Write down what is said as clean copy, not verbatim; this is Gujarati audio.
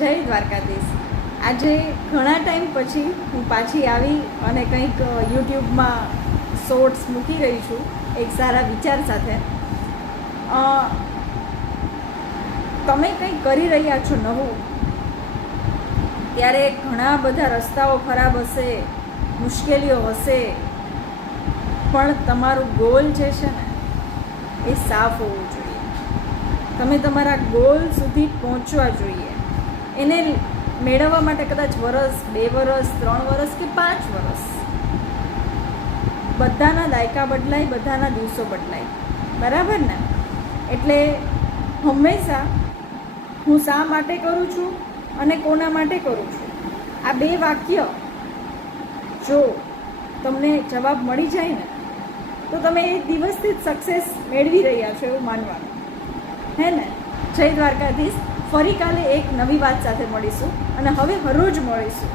જય દ્વારકાધીશ. આજે ઘણા ટાઈમ પછી હું પાછી આવી અને કંઈક યુટ્યુબમાં શોર્ટ્સ મૂકી રહી છું એક સારા વિચાર સાથે. તમે કંઈક કરી રહ્યા છો નવું, ત્યારે ઘણા બધા રસ્તાઓ ખરાબ હશે, મુશ્કેલીઓ હશે, પણ તમારું ગોલ જે છે ને એ સાફ હોવું જોઈએ. તમે તમારા ગોલ સુધી પહોંચવા જોઈએ. એને મેળવવા માટે કદાચ વરસ, 2 વરસ, 3 વરસ કે 5 વરસ, બધાના દાયકા બદલાય, બધાના દિવસો બદલાય, બરાબર ને? એટલે હંમેશા હું શા માટે કરું છું અને કોના માટે કરું છું, આ 2 વાક્ય જો તમને જવાબ મળી જાય ને, તો તમે એ દિવસથી જ સક્સેસ મેળવી રહ્યા છો એવું માનવાનું, હે ને? જય દ્વારકાધીશ. ફરી કાલે એક નવી વાત સાથે મળીશું અને હવે હરરોજ મળીશું.